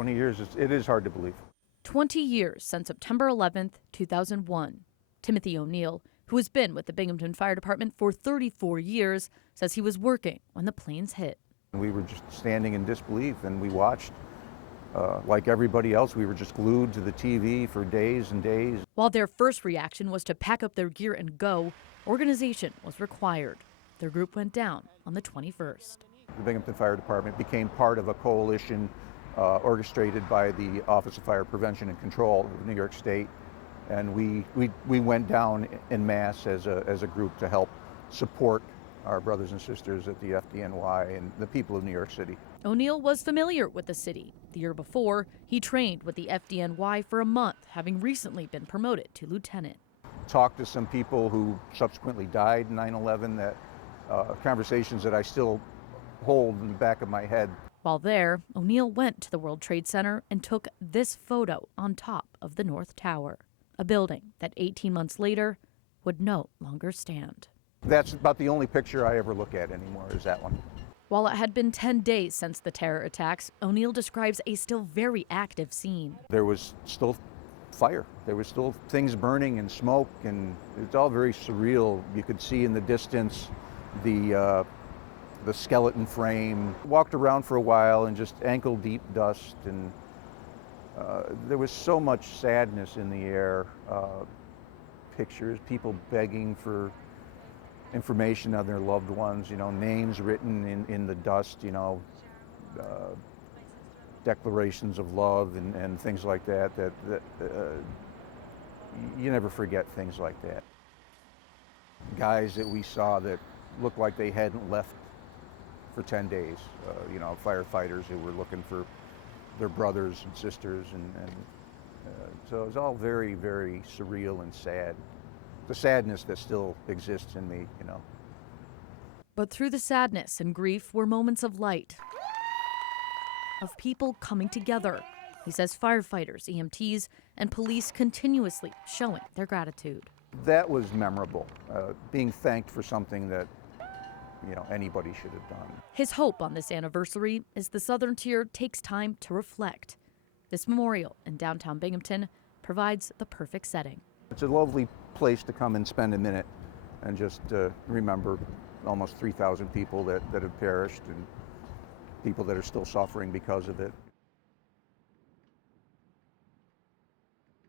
20 years, it is hard to believe. 20 years since September 11th, 2001. Timothy O'Neill, who has been with the Binghamton Fire Department for 34 years, says he was working when the planes hit. We were just standing in disbelief, and we watched. Like everybody else, we were just glued to the TV for days and days. While their first reaction was to pack up their gear and go, organization was required. Their group went down on the 21st. The Binghamton Fire Department became part of a coalition orchestrated by the Office of Fire Prevention and Control of New York State. And we went down en masse as a group to help support our brothers and sisters at the FDNY and the people of New York City. O'Neill was familiar with the city. The year before, he trained with the FDNY for a month, having recently been promoted to lieutenant. Talked to some people who subsequently died in 9/11, that conversations that I still hold in the back of my head. While there, O'Neill went to the World Trade Center and took this photo on top of the North Tower, a building that 18 months later would no longer stand. That's about the only picture I ever look at anymore, is that one. While it had been 10 days since the terror attacks, O'Neill describes a still very active scene. There was still fire. There was still things burning and smoke, and it's all very surreal. You could see in the distance the skeleton frame. Walked around for a while in just ankle-deep dust, and there was so much sadness in the air. Pictures, people begging for information on their loved ones, names written in the dust, declarations of love and things like that, you never forget things like that. Guys that we saw that looked like they hadn't left for 10 days, firefighters who were looking for their brothers and sisters, and so it was all very, very surreal and sad. The sadness that still exists in me, But through the sadness and grief were moments of light, of people coming together. He says firefighters, EMTs, and police continuously showing their gratitude. That was memorable, being thanked for something that, anybody should have done. His hope on this anniversary is the Southern Tier takes time to reflect. This memorial in downtown Binghamton provides the perfect setting. It's a lovely place to come and spend a minute and just remember almost 3,000 people that have perished and people that are still suffering because of it.